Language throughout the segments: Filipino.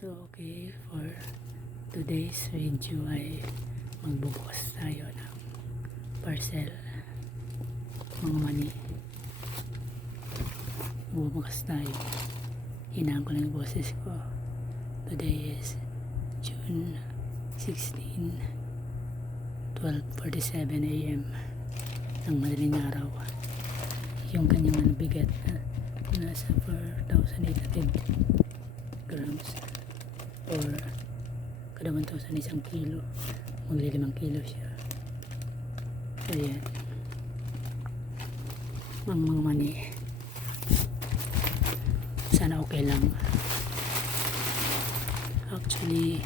So okay, for today's video ay magbubukas tayo ng parcel, mga mani. Bubukas tayo. Hinaan ko lang yung boses ko. Today is June 16, 12:47 AM ng madaling araw. Yung kanyang bigat na nasa 4,800 grams or kada 1,000 isang kilo. Magli 5 kilo siya. So yan, ang mga mani. Sana okay lang. Actually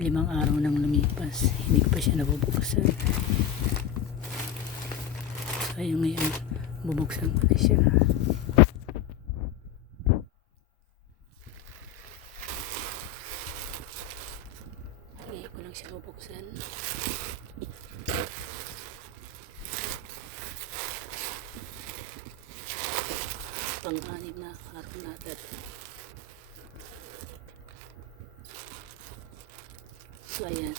5 araw nang lumipas, hindi ko pa siya nabubuksan. So ayun, ngayon bubuksan ko na siya. Ngayon ko lang siya bubuksan. Pang-anim na araw natin. So ayan,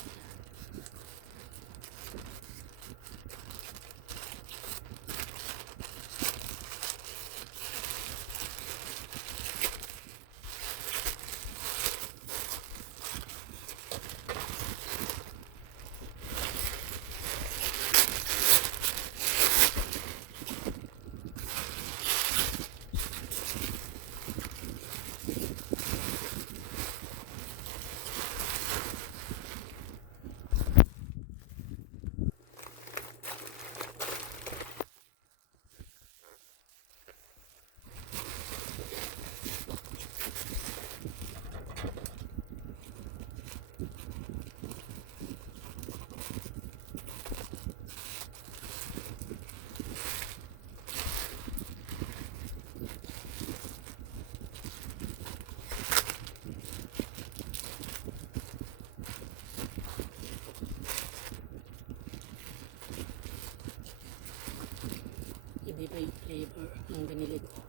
iba yung flavor ng binili ko.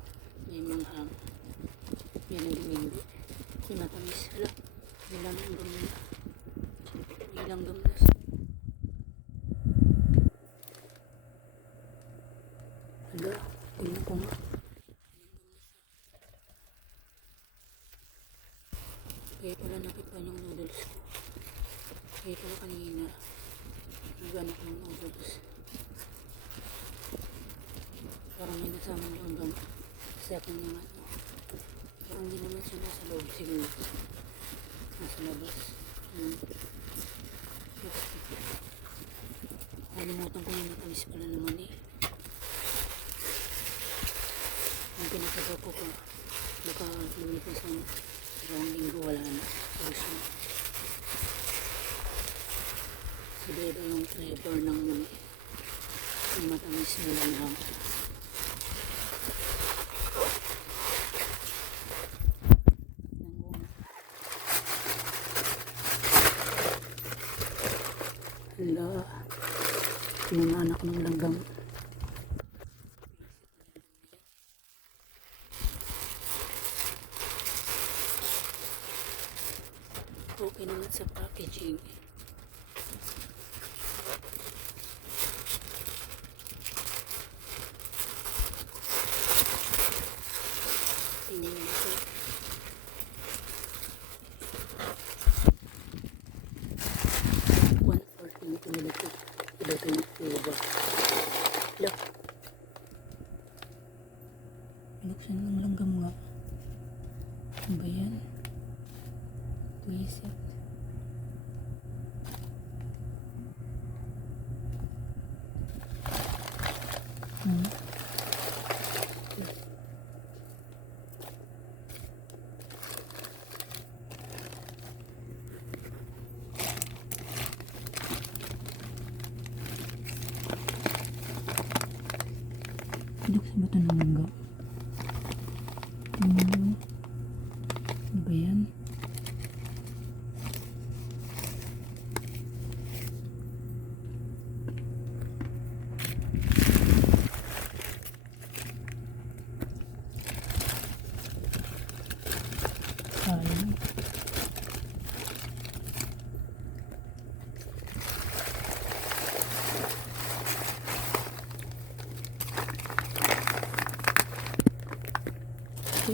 May manghang, yan ang hindi. Yung matamis. Hala, ilang dum na. Ilang dum na. Hala, tingnan ko nga. Kaya pala nakita yung noodles ko. Kaya pala kanina naganak ng noodles. Parang may nasamang langgam sa akin yung ano. Parang hindi naman siya nasa loob siguro. Nasa labas. Nalimutan ko yung matamis pala naman eh. Ang pinatagal ko pa. Baka lumipas ang dalawang linggo wala na. Gusto. Sabi ito yung flavor ng mani. Yung matamis na langhang. Hala, pinunaan ako ng langgam. Okay naman sa packaging. Tingnan nyo ito. Ito yung flavor. Look. Binuksan ng langgam nga. Ano ba yan? Twisted. Binuksan ba ito ng langgam? Ano ba yan? Sayang.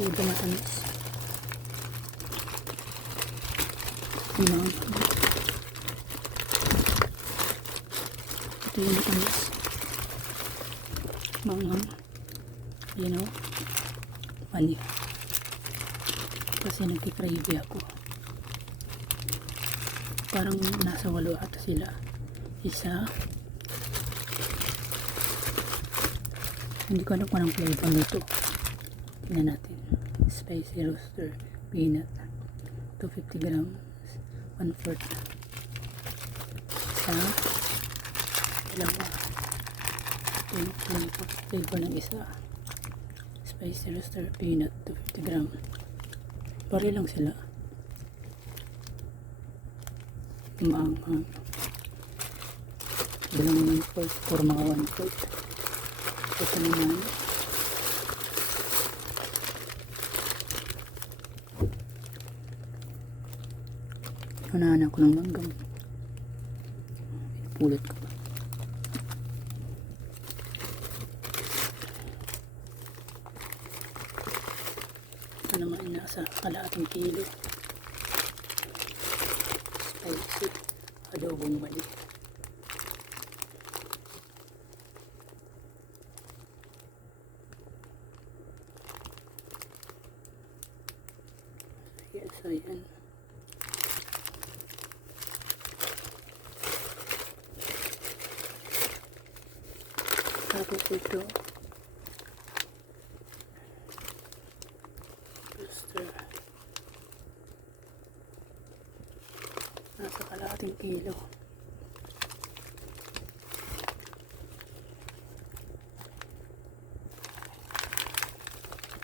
Ito matamis. Ano? Ito yung matamis. Manghang. You know? Mani. Kasi nagki-crave ako. Parang nasa 8 ata sila. Isa. Hindi ko alam kung anong flavor nito. Tingnan natin. Spicy roaster peanut. 250 grams. 1/4. Isa. Dalawa. Ito yung flavor ng isa. Spicy roaster peanut. 250 grams. Pare lang sila. Maanghang. Bilang 1/4 or mga 1/4. Ito naman. Unahan ako ng langgam. Pulot ko pa. Ito naman ay nasa kalahating kilo. Spicy adobong mali. Yes, ayan. Tapos ito roaster. Nasa kalahating kilo.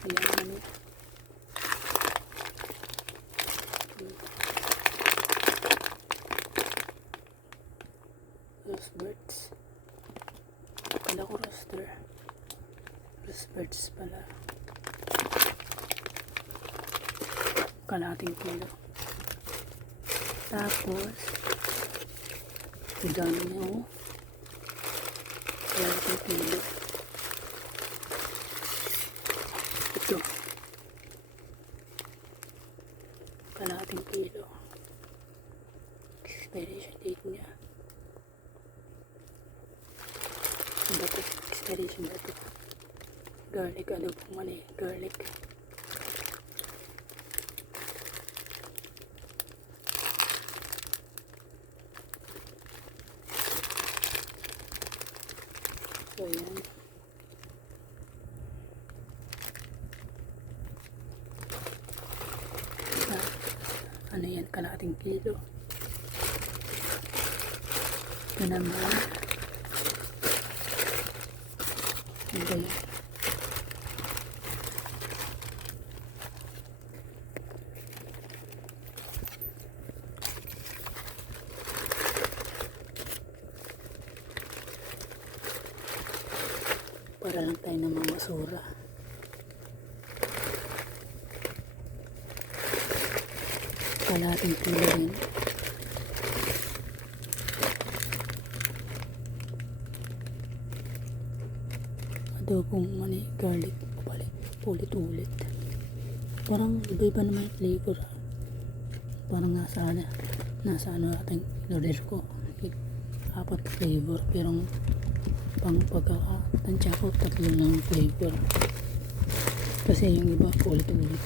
Ayan ano. Roastbirds. Kala ko roaster. Roastbirds pala. Kalahating kilo. Tapos tignan nyo. Kalahating kilo. Ito. Kalahating kilo. Expiration date niya. Bato. Expiration bato. Garlic. Adobong mali. Garlic. So, yan. Ano yan? Kalahating kilo. Ito naman. Ano ba yan? Para lang tayo ng mga basura. Kalahating kilo rin. Adobong mani, garlic, ulit-ulit. Parang iba-iba naman yung flavor. Parang nasa ano ating order ko. 4 flavor, pero pang pagkakatansya ko 3 lang flavor. Kasi yung iba ulit-ulit.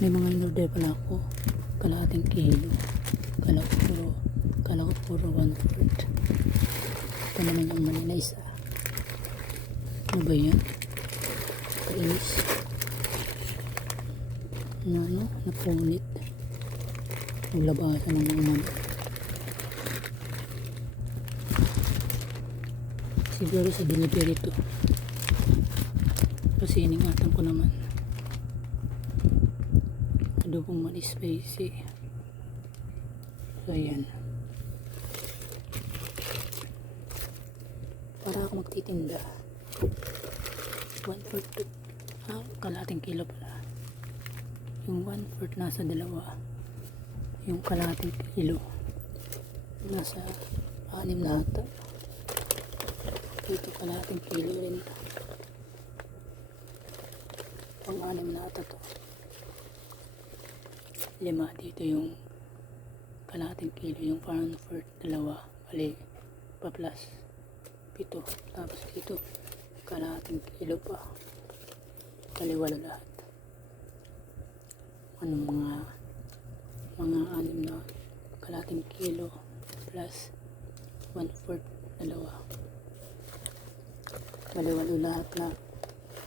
May mga in-order pala ako. Kalahating kilo. Kala ko puro 1/4. Ito naman yung mali na isa. Ano ba yan? Kainis. Napunit. Naglabasan ng mga mali. Siguro sa delivery to. Kasi iningatan ko naman. Adobong mali spicy. So ayan. Para ako magtitinda. 1/4. Kalahating kilo pala. Yung 1/4 nasa 2. Yung kalahating kilo nasa 6 na ata. Ito kalahating kilo rin. pang-anim na ata to. 5 dito yung kalahating kilo, yung Frankfurt 2, bali pa plus 7, tapos dito kalahating kilo pa, bali 8 lahat. Ano mga 6 na kalahating kilo plus 1/4 2, bali 8 lahat na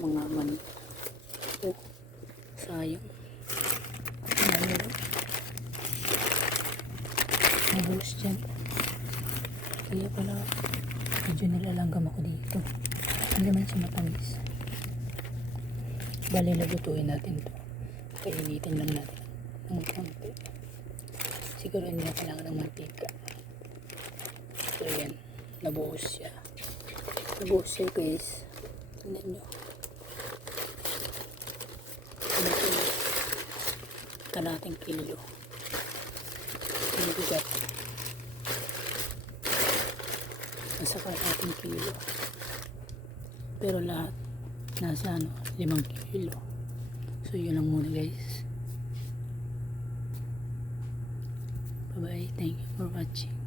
mga mani. Oh, sayang. Nabos dyan. Kaya pala medyo nilalanggam ako dito. Hindi naman siya matamis. Bali, lalutuin natin to. Kainitin lang natin ng konti. Siguro hindi na kailangan ng mantika. So yan, nabuhos siya. Nabuhos siya guys. Tignan nyo. Ito kalahating kilo. Ang bigat. Nasa kalahating kilo. Pero lahat nasa 5 kilo. So yun lang muna guys. Bye bye. Thank you for watching.